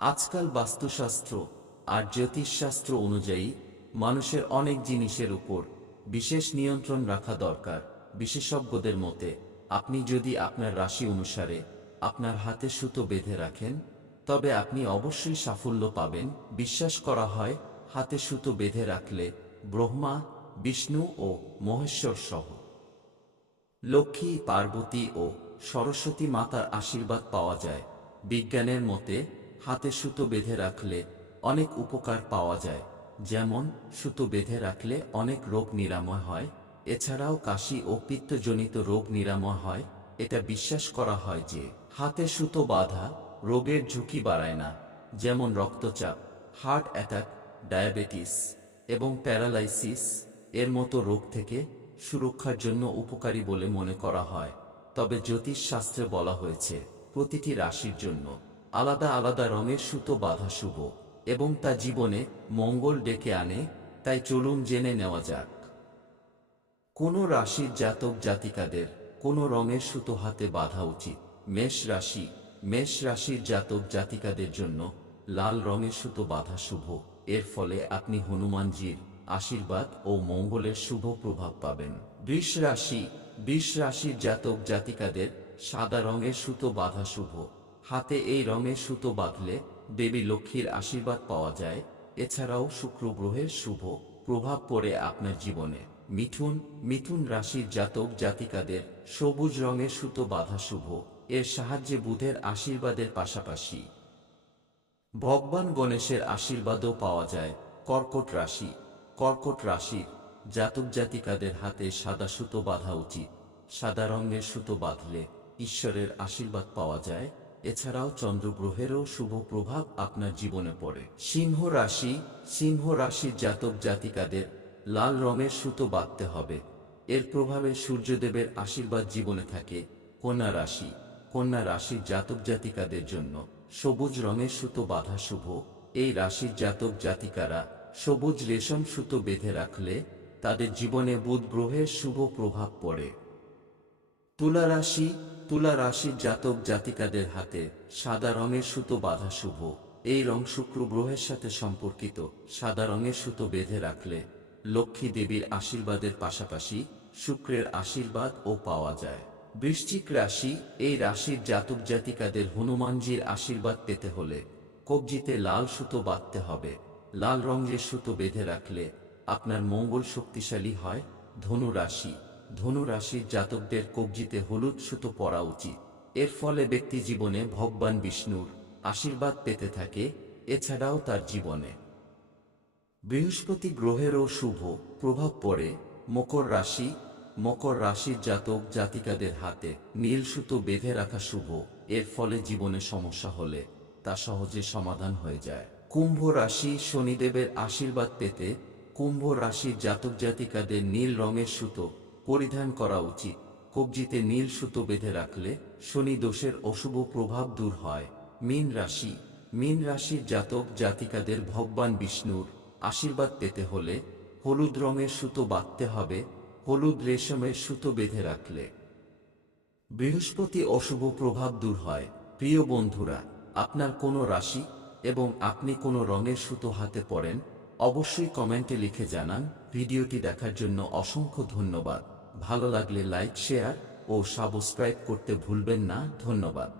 আজকাল বাস্তুশাস্ত্র আর জ্যোতিষশাস্ত্র অনুযায়ী মানুষের অনেক জিনিসের উপর বিশেষ নিয়ন্ত্রণ রাখা দরকার। বিশেষজ্ঞদের মতে আপনি যদি আপনার রাশি অনুসারে আপনার হাতে সুতো বেঁধে রাখেন তবে আপনি অবশ্যই সাফল্য পাবেন। বিশ্বাস করা হয় হাতে সুতো বেঁধে রাখলে ব্রহ্মা, বিষ্ণু ও মহেশ্বর সহ লক্ষ্মী, পার্বতী ও সরস্বতী মাতার আশীর্বাদ পাওয়া যায়। বিজ্ঞানের মতে হাতে সুতো বেঁধে রাখলে অনেক উপকার পাওয়া যায়, যেমন সুতো বেঁধে রাখলে অনেক রোগ নিরাময় হয়। এছাড়াও কাশি ও পিত্তজনিত রোগ নিরাময় হয়। এটা বিশ্বাস করা হয় যে হাতে সুতো বাঁধা রোগের ঝুঁকি বাড়ায় না, যেমন রক্তচাপ, হার্ট অ্যাটাক, ডায়াবেটিস এবং প্যারালাইসিস এর মতো রোগ থেকে সুরক্ষার জন্য উপকারী বলে মনে করা হয়। তবে জ্যোতিষ শাস্ত্রে বলা হয়েছে প্রতিটি রাশির জন্য আলাদা আলাদা রঙের সুতো বাঁধা শুভ এবং তা জীবনে মঙ্গল ডেকে আনে। তাই চলুন জেনে নেওয়া যাক কোন রাশির জাতক জাতিকাদের কোন রঙের সুতো হাতে বাঁধা উচিত। মেষ রাশির জাতক জাতিকাদের জন্য লাল রঙের সুতো বাঁধা শুভ। এর ফলে আপনি হনুমানজির আশীর্বাদ ও মঙ্গলের শুভ প্রভাব পাবেন। বৃষ রাশির জাতক জাতিকাদের সাদা রঙের সুতো বাঁধা শুভ। হাতে এই রঙের সুতো বাঁধলে দেবী লক্ষ্মীর আশীর্বাদ পাওয়া যায়। এছাড়াও শুক্র গ্রহের শুভ প্রভাব পড়ে আপনার জীবনে। মিথুন রাশির জাতক জাতিকাদের সবুজ রঙের সুতো বাঁধা শুভ। এর সাহায্যে বুধের আশীর্বাদের পাশাপাশি ভগবান গণেশের আশীর্বাদও পাওয়া যায়। কর্কট রাশির জাতক জাতিকাদের হাতে সাদা সুতো বাঁধা উচিত। সাদা রঙের সুতো বাঁধলে ঈশ্বরের আশীর্বাদ পাওয়া যায়। এছাড়াও চন্দ্রগ্রহেরও শুভ প্রভাব আপনার জীবনে পড়ে। সিংহ রাশির জাতক জাতিকাদের লাল রঙের সুতো বাঁধতে হবে। এর প্রভাবে সূর্যদেবের আশীর্বাদ জীবনে থাকে। কন্যা রাশির জাতক জাতিকাদের জন্য সবুজ রঙের সুতো বাঁধা শুভ। এই রাশির জাতক জাতিকারা সবুজ রেশম সুতো বেঁধে রাখলে তাদের জীবনে বুধ গ্রহের শুভ প্রভাব পড়ে। তুলা রাশির জাতক জাতিকাদের হাতে সাদা রঙের সুতো বাঁধা শুভ। এই রং শুক্র গ্রহের সাথে সম্পর্কিত। সাদা রঙের সুতো বেঁধে রাখলে লক্ষ্মী দেবীর আশীর্বাদের পাশাপাশি শুক্রের আশীর্বাদও পাওয়া যায়। বৃশ্চিক রাশি, এই রাশির জাতক জাতিকাদের হনুমানজির আশীর্বাদ পেতে হলে কবজিতে লাল সুতো বাঁধতে হবে। লাল রঙের সুতো বেঁধে রাখলে আপনার মঙ্গল শক্তিশালী হয়। ধনু রাশির জাতকদের কবজিতে হলুদ সুতো পরা উচিত। এর ফলে ব্যক্তি জীবনে ভগবান বিষ্ণুর আশীর্বাদ পেতে থাকে। এছাড়াও তার জীবনে বৃহস্পতি গ্রহেরও শুভ প্রভাব পড়ে। মকর রাশির জাতক জাতিকাদের হাতে নীল সুতো বেঁধে রাখা শুভ। এর ফলে জীবনে সমস্যা হলে তা সহজে সমাধান হয়ে যায়। কুম্ভ রাশি, শনিদেবের আশীর্বাদ পেতে কুম্ভ রাশির জাতক জাতিকাদের নীল রঙের সুতো পরিধান করা উচিত। কবজিতে নীল সুতো বেঁধে রাখলে শনি দোষের অশুভ প্রভাব দূর হয়। মীন রাশির জাতক জাতিকাদের ভগবান বিষ্ণুর আশীর্বাদ পেতে হলে হলুদ রঙের সুতো বাঁধতে হবে। হলুদ রেশমের সুতো বেঁধে রাখলে বৃহস্পতি অশুভ প্রভাব দূর হয়। প্রিয় বন্ধুরা, আপনার কোনো রাশি এবং আপনি কোনো রঙের সুতো হাতে পরেন অবশ্যই কমেন্টে লিখে জানান। ভিডিওটি দেখার জন্য অসংখ্য ধন্যবাদ। ভালো লাগলে লাইক, শেয়ার ও সাবস্ক্রাইব করতে ভুলবেন না। ধন্যবাদ।